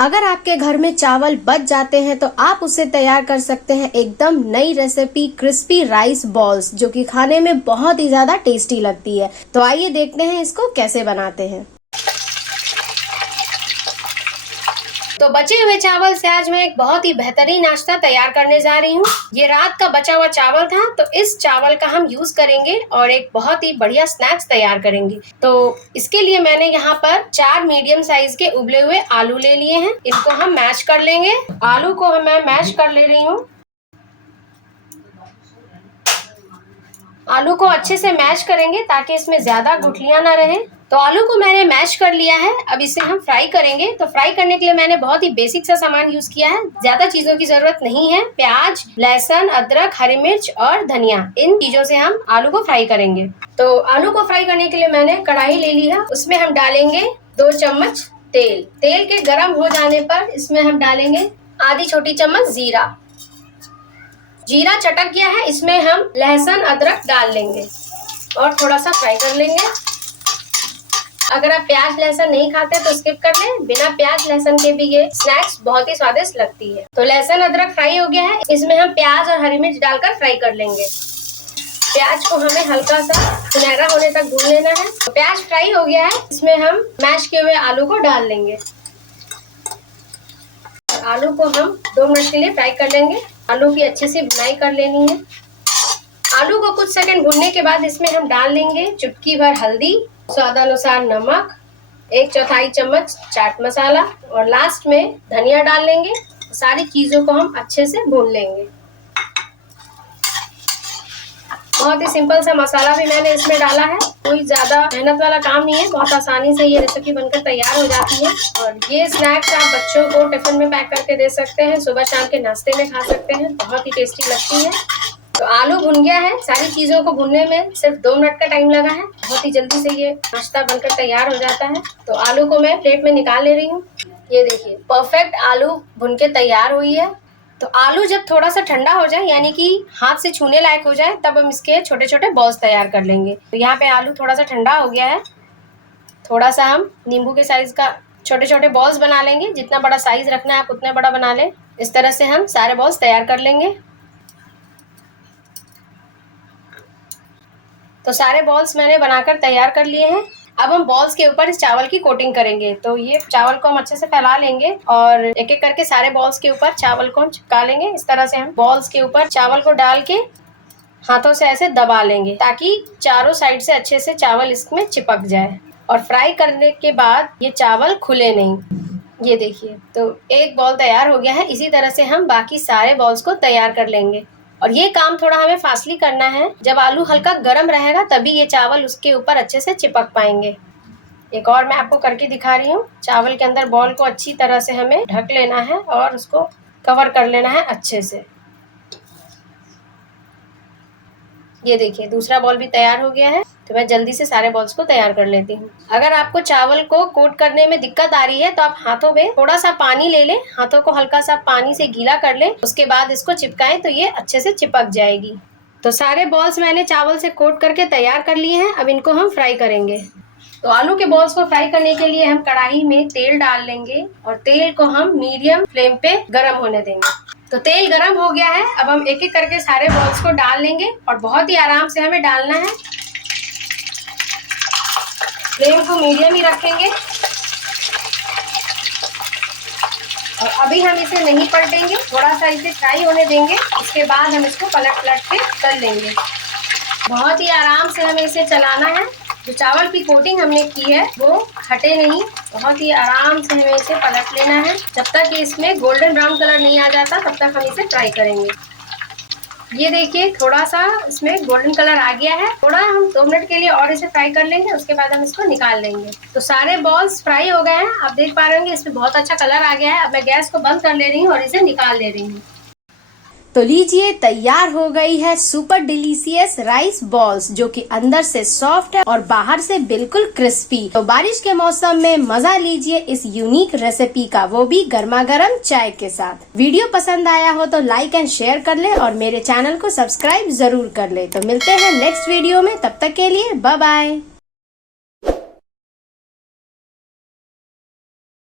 अगर आपके घर में चावल बच जाते हैं तो आप उसे तैयार कर सकते हैं एकदम नई रेसिपी क्रिस्पी राइस बॉल्स, जो कि खाने में बहुत ही ज्यादा टेस्टी लगती है। तो आइए देखते हैं इसको कैसे बनाते हैं। तो बचे हुए चावल से आज मैं एक बहुत ही बेहतरीन नाश्ता तैयार करने जा रही हूँ। ये रात का बचा हुआ चावल था, तो इस चावल का हम यूज करेंगे और एक बहुत ही बढ़िया स्नैक्स तैयार करेंगे। तो इसके लिए मैंने यहाँ पर 4 मीडियम साइज के उबले हुए आलू ले लिए हैं। इनको हम मैश कर लेंगे। आलू को मैं मैश कर ले रही हूँ। आलू को अच्छे से मैश करेंगे ताकि इसमें ज्यादा गुठलियां ना रहे। तो आलू को मैंने मैश कर लिया है। अब इसे हम फ्राई करेंगे। तो फ्राई करने के लिए मैंने बहुत ही बेसिक सा सामान यूज किया है, ज्यादा चीजों की जरूरत नहीं है। प्याज, लहसुन, अदरक, हरी मिर्च और धनिया, इन चीजों से हम आलू को फ्राई करेंगे। तो आलू को फ्राई करने के लिए मैंने कढ़ाई ले ली है। उसमें हम डालेंगे 2 चम्मच तेल। तेल के गर्म हो जाने पर इसमें हम डालेंगे आधी छोटी चम्मच जीरा। जीरा चटक गया है, इसमें हम लहसुन अदरक डाल लेंगे और थोड़ा सा फ्राई कर लेंगे। अगर आप प्याज लहसुन नहीं खाते तो स्किप कर लें। बिना प्याज लहसुन के भी ये स्नैक्स बहुत ही स्वादिष्ट लगती है। तो लहसुन अदरक फ्राई हो गया है, इसमें हम प्याज और हरी मिर्च डालकर फ्राई कर लेंगे। प्याज को हमें हल्का सा सुनहरा होने तक भून लेना है। तो प्याज फ्राई हो गया है, इसमें हम मैश किए हुए आलू को डाल लेंगे। आलू को हम 2 मिनट के लिए फ्राई कर लेंगे। आलू की अच्छे से भुनाई कर लेनी है। आलू को कुछ सेकंड भूनने के बाद इसमें हम डाल लेंगे चुटकी भर हल्दी, स्वादानुसार नमक, 1/4 चम्मच चाट मसाला और लास्ट में धनिया डाल लेंगे। सारी चीजों को हम अच्छे से भून लेंगे। बहुत ही सिंपल सा मसाला भी मैंने इसमें डाला है। कोई ज्यादा मेहनत वाला काम नहीं है, बहुत आसानी से ये रेसिपी बनकर तैयार हो जाती है। और ये स्नैक्स आप बच्चों को टिफिन में पैक करके दे सकते हैं, सुबह शाम के नाश्ते में खा सकते हैं, बहुत ही टेस्टी लगती है। तो आलू भुन गया है। सारी चीजों को भुनने में सिर्फ 2 मिनट का टाइम लगा है। बहुत ही जल्दी से ये नाश्ता बनकर तैयार हो जाता है। तो आलू को मैं प्लेट में निकाल ले रही हूँ। ये देखिए परफेक्ट आलू भुन के तैयार हुई है। तो आलू जब थोड़ा सा ठंडा हो जाए, यानी कि हाथ से छूने लायक हो जाए, तब हम इसके छोटे छोटे बॉल्स तैयार कर लेंगे। तो यहाँ पे आलू थोड़ा सा ठंडा हो गया है। थोड़ा सा हम नींबू के साइज का छोटे छोटे बॉल्स बना लेंगे। जितना बड़ा साइज रखना है आप उतना बड़ा बना लें। इस तरह से हम सारे बॉल्स तैयार कर लेंगे। तो सारे बॉल्स मैंने बनाकर तैयार कर लिए हैं। अब हम बॉल्स के ऊपर इस चावल की कोटिंग करेंगे। तो ये चावल को हम अच्छे से फैला लेंगे और एक एक करके सारे बॉल्स के ऊपर चावल को हम चिपका लेंगे। इस तरह से हम बॉल्स के ऊपर चावल को डाल के हाथों से ऐसे दबा लेंगे ताकि चारों साइड से अच्छे से चावल इसमें चिपक जाए। और फ्राई करने के बाद ये चावल खुले नहीं। ये देखिए, तो एक बॉल तैयार हो गया है। इसी तरह से हम बाकी सारे बॉल्स को तैयार कर लेंगे। और ये काम थोड़ा हमें फास्टली करना है। जब आलू हल्का गर्म रहेगा तभी ये चावल उसके ऊपर अच्छे से चिपक पाएंगे। एक और मैं आपको करके दिखा रही हूँ। चावल के अंदर बॉल को अच्छी तरह से हमें ढक लेना है और उसको कवर कर लेना है अच्छे से। ये देखिए दूसरा बॉल भी तैयार हो गया है। तो मैं जल्दी से सारे बॉल्स को तैयार कर लेती हूँ। अगर आपको चावल को कोट करने में दिक्कत आ रही है तो आप हाथों में थोड़ा सा पानी ले लें, हाथों को हल्का सा पानी से गीला कर लें, उसके बाद इसको चिपकाएं तो ये अच्छे से चिपक जाएगी। तो सारे बॉल्स मैंने चावल से कोट करके तैयार कर लिए हैं। अब इनको हम फ्राई करेंगे। तो आलू के बॉल्स को फ्राई करने के लिए हम कढ़ाई में तेल डाल लेंगे और तेल को हम मीडियम फ्लेम पे गर्म होने देंगे। तो तेल गर्म हो गया है। अब हम एक एक करके सारे बॉल्स को डाल लेंगे और बहुत ही आराम से हमें डालना है। फ्लेम को मीडियम ही रखेंगे और अभी हम इसे नहीं पलटेंगे, थोड़ा सा इसे फ्राई होने देंगे। उसके बाद हम इसको पलट के तल लेंगे। बहुत ही आराम से हमें इसे चलाना है। जो चावल की कोटिंग हमने की है वो हटे नहीं। बहुत ही आराम से हमें इसे पलट लेना है। जब तक कि इसमें गोल्डन ब्राउन कलर नहीं आ जाता तब तक हम इसे फ्राई करेंगे। ये देखिए थोड़ा सा इसमें गोल्डन कलर आ गया है। थोड़ा हम 2 मिनट के लिए और इसे फ्राई कर लेंगे, उसके बाद हम इसको निकाल लेंगे। तो सारे बॉल्स फ्राई हो गए हैं। आप देख पा रहे होंगे इसमें बहुत अच्छा कलर आ गया है। अब मैं गैस को बंद कर ले रही हूँ और इसे निकाल ले रही हूँ। तो लीजिए तैयार हो गई है सुपर डिलीशियस राइस बॉल्स, जो कि अंदर से सॉफ्ट है और बाहर से बिल्कुल क्रिस्पी। तो बारिश के मौसम में मजा लीजिए इस यूनिक रेसिपी का, वो भी गर्मा गर्म चाय के साथ। वीडियो पसंद आया हो तो लाइक एंड शेयर कर ले और मेरे चैनल को सब्सक्राइब जरूर कर ले। तो मिलते हैं नेक्स्ट वीडियो में, तब तक के लिए बाय बाय।